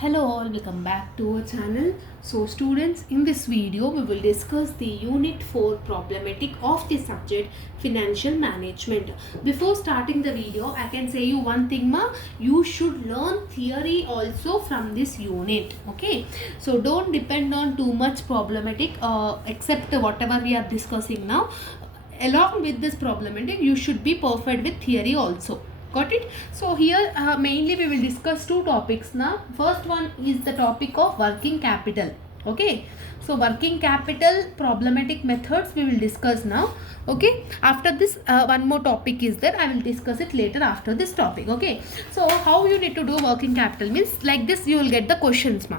Hello all, welcome back to our channel. So students, in this video we will discuss the unit 4 problematic of the subject financial management. Before starting the video, I can say you one thing ma, you should learn theory also from this unit. Okay, so don't depend on too much problematic except whatever we are discussing now. Along with this problematic, you should be perfect with theory also. Got it? So here mainly we will discuss two topics now. First one is the topic of working capital. Okay, so working capital problematic methods we will discuss now. Okay, after this one more topic is there, I will discuss it later after this topic. Okay, so how you need to do working capital means like this, you will get the questions ma.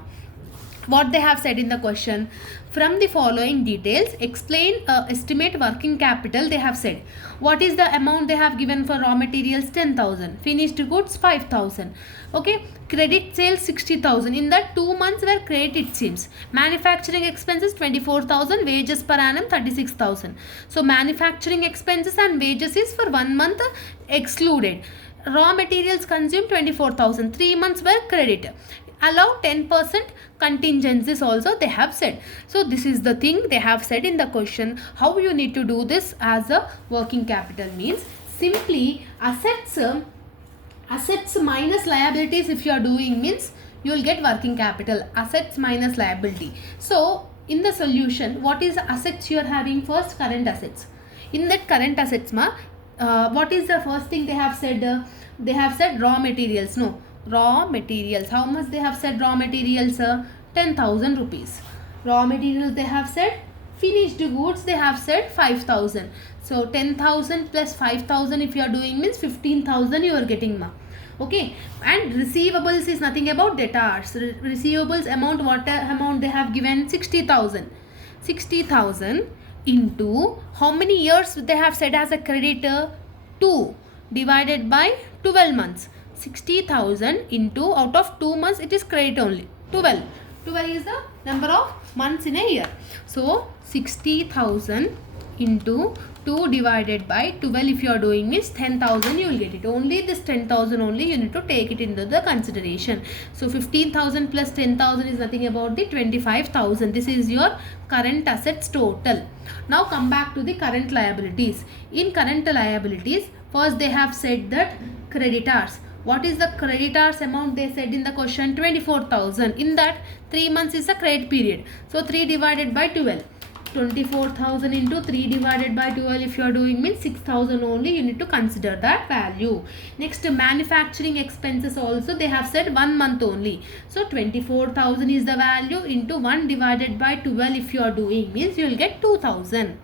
What they have said in the question: from the following details explain estimate working capital. They have said what is the amount they have given for raw materials 10,000, finished goods 5,000, okay, credit sales 60,000. in that 2 months were credit, it seems. Manufacturing expenses 24,000, wages per annum 36,000. So manufacturing expenses and wages is for 1 month excluded. Raw materials consumed 24,000, 3 months were credit. Allow 10% contingencies also they have said. So this is the thing they have said in the question. How you need to do this as a working capital means simply assets minus liabilities. If you are doing means you will get working capital, assets minus liability. So in the solution, what is the assets you are having? First, current assets. In that current assets what is the first thing they have said? They have said raw materials. No, raw materials. How much they have said raw materials? 10,000 rupees. Raw materials they have said. Finished goods they have said 5,000. So 10,000 plus 5,000 if you are doing means 15,000 you are getting ma. Okay, and receivables is nothing about debtors. Receivables amount, what amount they have given? 60,000. 60,000 into how many years they have said as a creditor? 2 divided by 12 months. 60,000 into, out of 2 months it is credit only, 12. 12 is the number of months in a year. So 60,000 into 2 divided by 12 if you are doing means 10,000 you will get it. Only this 10,000 only you need to take it into the consideration. So 15,000 plus 10,000 is nothing about the 25,000. This is your current assets total. Now come back to the current liabilities. In current liabilities, first they have said that creditors. What is the creditors amount they said in the question? 24,000. In that 3 months is a credit period. So 3 divided by 12. 24,000 into 3 divided by 12 if you are doing means 6,000 only you need to consider that value. Next, manufacturing expenses also they have said 1 month only. So 24,000 is the value into 1 divided by 12 if you are doing means you will get 2,000.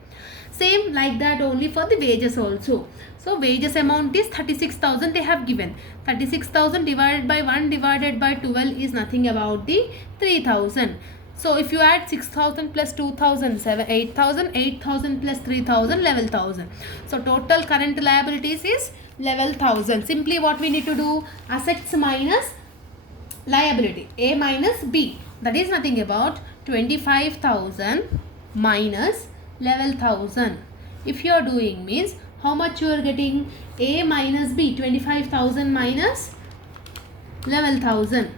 Same like that only for the wages also. So wages amount is 36,000 they have given. 36,000 divided by 1 divided by 12 is nothing about the 3,000. So if you add 6,000 plus 2,000, 8,000, 8,000 plus 3,000, 11,000. So total current liabilities is 11,000. Simply what we need to do? Assets minus liability, A minus B. That is nothing about 25,000 minus 11,000. If you are doing means how much you are getting? A minus B, 25,000 minus 11,000.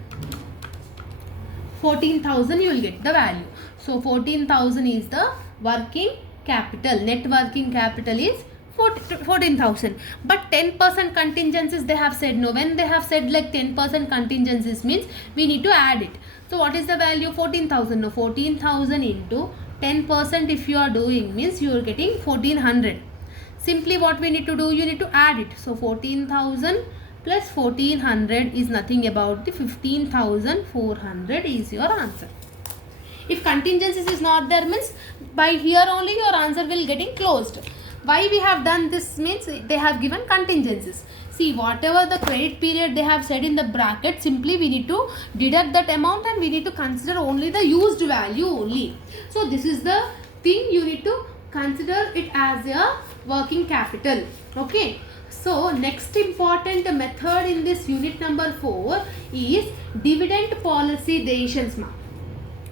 14,000 you will get the value. So 14,000 is the working capital. Net working capital is 14,000. But 10% contingencies they have said no. When they have said like 10% contingencies means we need to add it. So what is the value? 14,000. No, 14,000 into 10% if you are doing means you are getting 1,400. Simply what we need to do? You need to add it. So 14,000 plus 1,400 is nothing about the 15,400 is your answer. If contingencies is not there means by here only your answer will getting closed. Why we have done this means they have given contingencies. See, whatever the credit period they have said in the bracket, simply we need to deduct that amount and we need to consider only the used value only. So this is the thing you need to consider it as a working capital. Okay. So next important method in this unit number 4 is dividend policy decisions.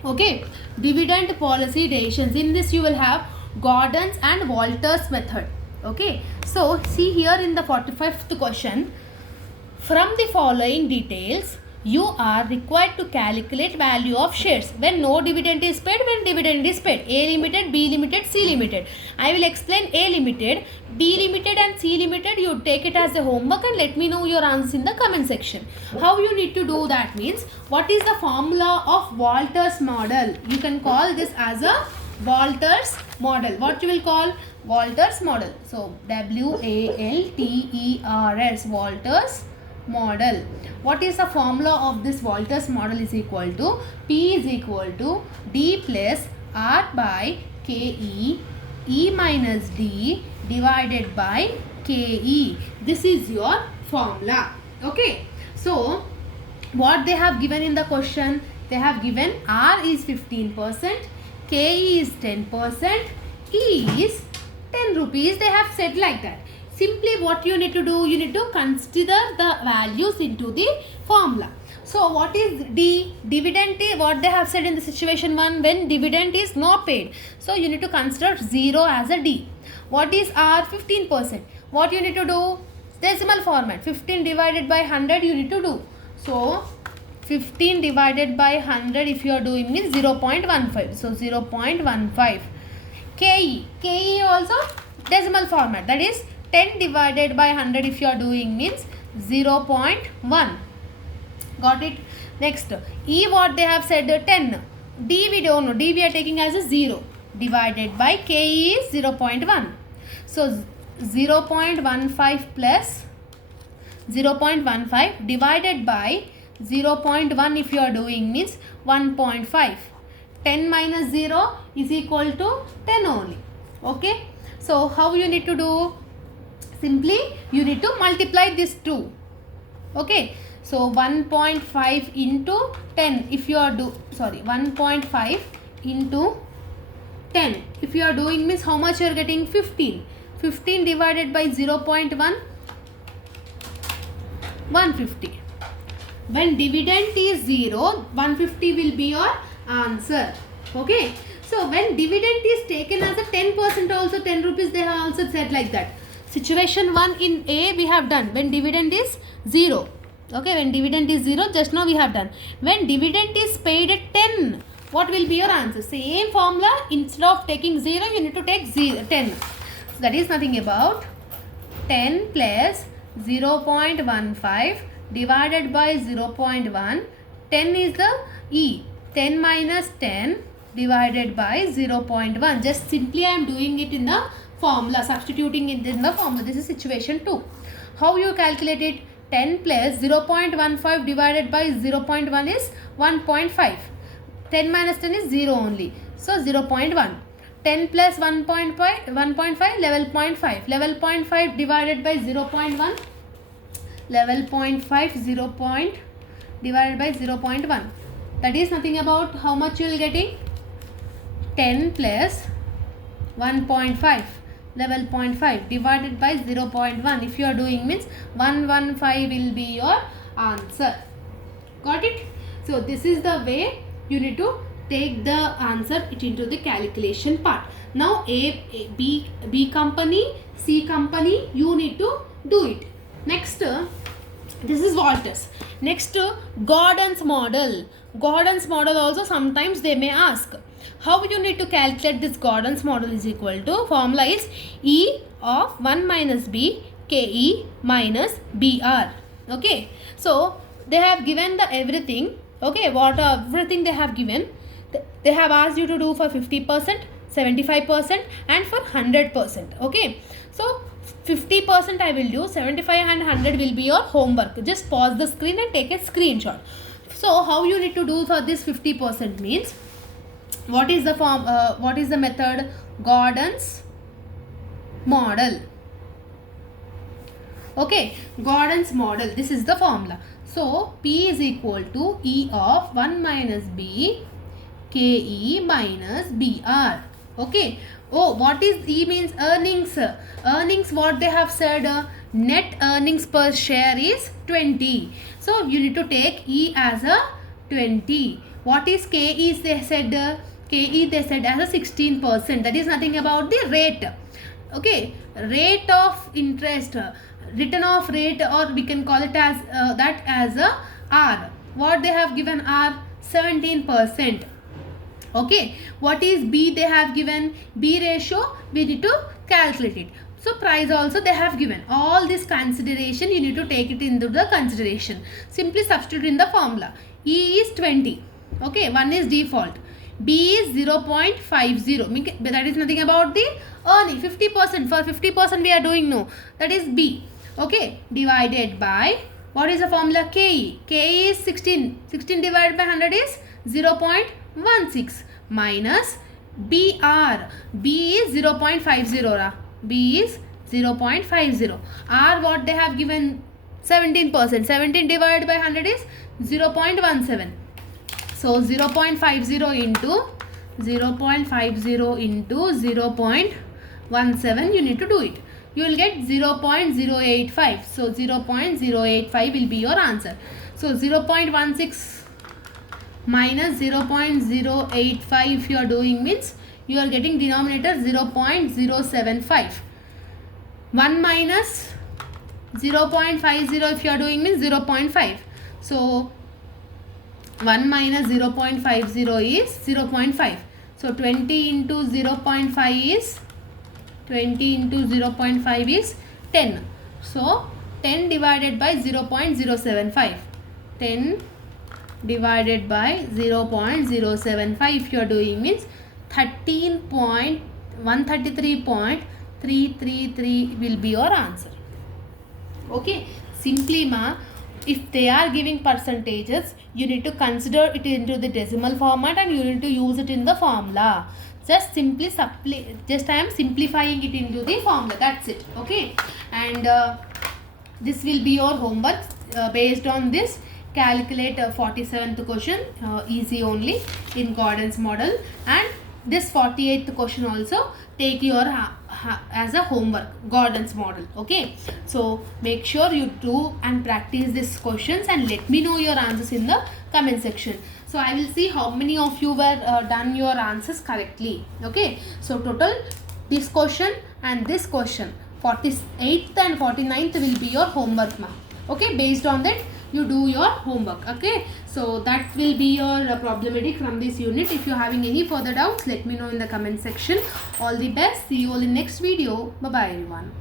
Okay, dividend policy decisions. In this you will have Gordon's and Walter's method. Okay, so see here in the 45th question, from the following details you are required to calculate value of shares when no dividend is paid, when dividend is paid. A limited, B limited, C limited. I will explain A limited, B limited and C limited. You take it as a homework and let me know your answers in the comment section. How you need to do that means, what is the formula of Walters model? You can call this as a Walters model. What you will call? Walters model. So WALTERS, Walters model. What is the formula of this Walters model? Is equal to P is equal to D plus R by KE, E minus D divided by KE. This is your formula. Okay. So what they have given in the question? They have given R is 15%, KE is 10%, E is 10 rupees. They have said like that. Simply what you need to do, you need to consider the values into the formula. So what is D? Dividend, what they have said in the situation 1, when dividend is not paid. So you need to consider 0 as a D. What is R? 15%. What you need to do? Decimal format. 15 divided by 100 you need to do. So 15 divided by 100 if you are doing means 0.15. So 0.15. KE also decimal format, that is 10 divided by 100 if you are doing means 0.1. Got it? Next, E what they have said 10. D we don't know. D we are taking as a 0. Divided by KE is 0.1. So 0.15 plus 0.15 divided by 0.1 if you are doing means 1.5. 10 minus 0 is equal to 10 only. Okay. So how you need to do? Simply you need to multiply this 2. Okay. So 1.5 into 10 if you are 1.5 into 10 if you are doing means how much you are getting? 15. 15 divided by 0.1, 150. When dividend is 0, 150 will be your answer. Okay. So when dividend is taken as a 10% also, 10 rupees they have also said like that. Situation 1 in A we have done when dividend is 0. Okay, when dividend is 0, just now we have done. When dividend is paid at 10, what will be your answer? Same formula, instead of taking 0, you need to take 10. So that is nothing about 10 plus 0.15 divided by 0.1. 10 is the E. 10 minus 10 divided by 0.1. Just simply I am doing it in the formula, substituting it in the formula. This is situation 2. How you calculate it? 10 plus 0.15 divided by 0.1 is 1.5. 10 minus 10 is 0 only. So 0.1. 10 plus 1.5, 11.5. 11.5 divided by 0.1. 11.5, 0. Divided by 0.1. That is nothing about how much you will getting? 10 plus 1.5. 11.5 divided by 0.1 if you are doing means 115 will be your answer. Got it? So this is the way you need to take the answer into the calculation part. Now B company, C company, you need to do it. Next, this is Walters. Next, Gordon's model. Gordon's model also sometimes they may ask. How you need to calculate this Gordon's model is equal to, formula is E of 1 minus B KE minus BR. Okay. So they have given the everything. Okay. What everything they have given. They have asked you to do for 50%, 75% and for 100%. Okay. So 50% I will do, 75 and 100 will be your homework. Just pause the screen and take a screenshot. So how you need to do for this 50% means, what is the form? What is the method? Gordon's model. Okay, Gordon's model. This is the formula. So P is equal to E of 1 minus B KE minus BR. Okay. Oh, what is E means? Earnings. Earnings, what they have said, net earnings per share is 20. So you need to take E as a 20. What is KE? They said KE they said as a 16%. That is nothing about the rate. Okay, rate of interest, return of rate, or we can call it as that as a R. what they have given are 17%. Okay, what is B? They have given B ratio, we need to calculate it. So price also they have given. All this consideration you need to take it into the consideration. Simply substitute in the formula. E is 20. Okay, 1 is default. B is 0.50. That is nothing about the earning. 50%. For 50% we are doing no. That is B. Okay, divided by, what is the formula? KE. KE is 16. 16 divided by 100 is 0.16 minus BR. B is 0.50. B is 0.50. R, what they have given? 17%. 17 divided by 100 is 0.17. So 0.50 into 0.50 into 0.17, you need to do it. You will get 0.085. So 0.085 will be your answer. So 0.16 minus 0.085 if you are doing means you are getting denominator 0.075. 1 minus 0.50 if you are doing means 0.5. So 1 minus 0.50 is 0.5. So 20 into 0.5 is 10. So 10 divided by 0.075. 10 divided by 0.075 if you are doing means 133.333 will be your answer. Okay, simply if they are giving percentages, you need to consider it into the decimal format and you need to use it in the formula. Just I am simplifying it into the formula. That's it. Okay, and this will be your homework. Based on this, calculate 47th question, easy only in Gordon's model, and this 48th question also take your as a homework, Gordon's model. Okay, so make sure you do and practice these questions and let me know your answers in the comment section. So I will see how many of you were done your answers correctly. Okay, so total this question and this question, 48th and 49th will be your homework. Okay, based on that you do your homework. Okay, so that will be your problematic from this unit. If you are having any further doubts, let me know in the comment section. All the best. See you all in next video. Bye bye everyone.